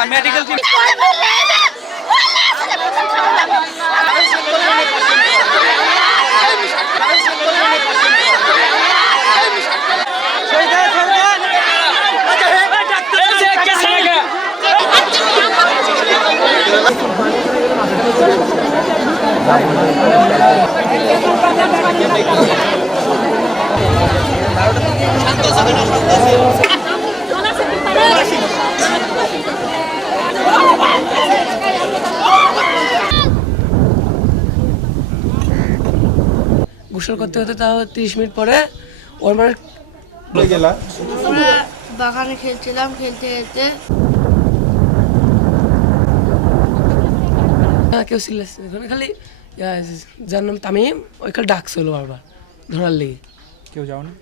না medical team গোসল করতে হতে তাও 30 মিনিট পরে ওর মানে আমরা বাগানে খেলছিলাম, খেলতে খেলতে কেউ সিলেস ওখানে খালি যার নাম তামিম ওই খালি ডাকছিল বারবার ধরার লেগে। কেউ যাও না?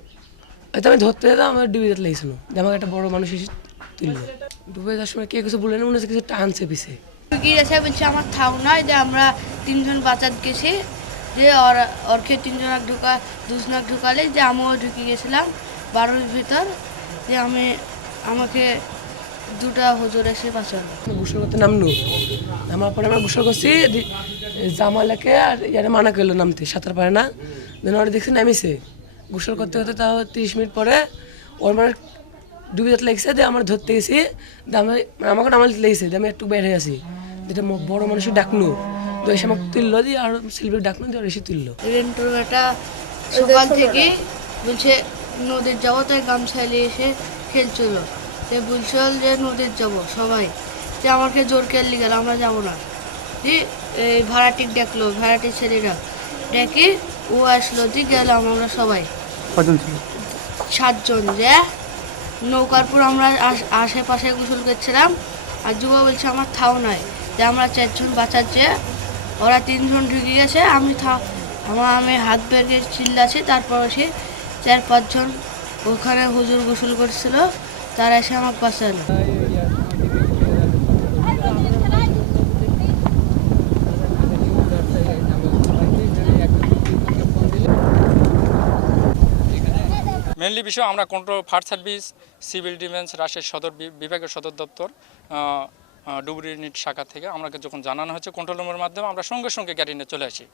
হয়তো আমি ধরতে যেতাম আমার ডুবে যেতে লেগেছিল যে আমাকে একটা বড় মানুষ এসে তুললো। ডুবে যাওয়ার সময় কে কিছু বললেন মনে হচ্ছে কিছু টানছে পিছে ঢুকিয়ে গেছে, বলছে আমার থাও নয় যে আমরা 3 জন বাঁচাত গেছি যে ওরকে 3 জন দুজনাক ঢুকালে যে আমিও ঢুকে গেছিলাম বাড়ির ভিতর যে আমাকে দুটা হুজুর এসে বাঁচালো। গোসল করতে নামলো, নামার পরে আমরা গোসল করছি জামালাকে আর ইয়ারে মানা করলো নামতে, সাঁতার পারে না। দেন ওরা দেখছি নামিছে গোসল করতে হতে তাও 30 মিনিট পরে ওর মানে ডুবে যেতে লেগেছে দিয়ে আমরা ধরতে গেছি আমাকে নামাল লেগেছে দিয়ে আমি একটু বের হয়ে আছি যেটা বড় মানুষের ডাকলো তো এসে আমাকে তুললো দিয়ে আর শিল্পীর ডাকলো দিয়ে এসে তুললো। রেন্টুর বেটা সকাল থেকে বলছে নদীর যাবো, তাই গামছা নিয়ে এসে খেলছিল, তো বলছিল যে নদীর যাবো সবাই, যে আমাকে জোর কেলি গেল আমরা যাবো না। এই ভাড়াটিক ডাকলো, ভাড়াটির ছেলেরা ডেকে ও আসলো, দিয়ে গেলাম আমরা সবাই। কজন ছিল? 7 জন। যে নৌকার পর আমরা আশেপাশে গোসল করছিলাম আর যুবা বলছে আমার থাও নাই, যে আমরা 4 জন বাঁচাচ্ছে, ওরা 3 জন ঢুকে গেছে, আমি হাত বেরিয়ে চিল্লাছি। তারপর সে 4-5 জন ওখানে হুজুর গোসল করছিল, তারা এসে আমাকে বাঁচালো। মেনলি বিষয় আমরা control fire service, civil defence, Rajshahi সদর বিভাগের সদর দপ্তর, ডুবুরি ইউনিট শাখা থেকে আমাকে যখন জানানো হচ্ছে কন্ট্রোল রুমের মাধ্যমে আমরা সঙ্গে সঙ্গে গাড়ি নিয়ে চলে আসি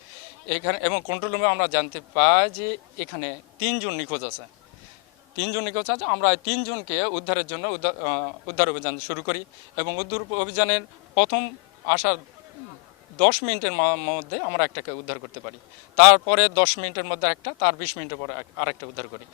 এখানে। এবং কন্ট্রোল রুমে আমরা জানতে পাই যে এখানে 3 জন নিখোঁজ আছে। 3 জন নিখোঁজ আছে। আমরা 3 জনকে উদ্ধারের জন্য উদ্ধার অভিযান শুরু করি এবং উদ্ধার অভিযানের প্রথম আসার 10 মিনিটের মধ্যে আমরা একটাকে উদ্ধার করতে পারি। তারপরে 10 মিনিটের মধ্যে একটা, তার 20 মিনিটের পরে আরেকটা উদ্ধার করি।